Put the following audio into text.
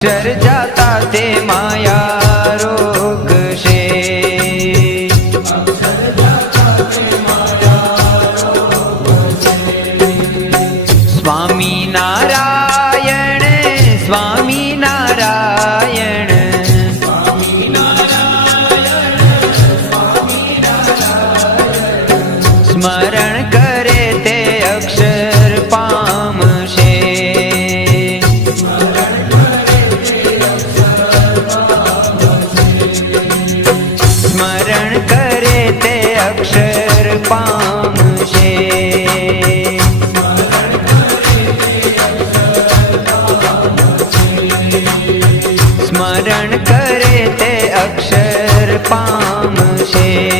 अक्षर जाता ते माया रोकशे। स्वामी नारायण स्वामी नारायण स्मरण करे ते अक्षर पामशे। स्मरण करे ते अक्षर पामशे। स्मरण करे ते अक्षर पामशे।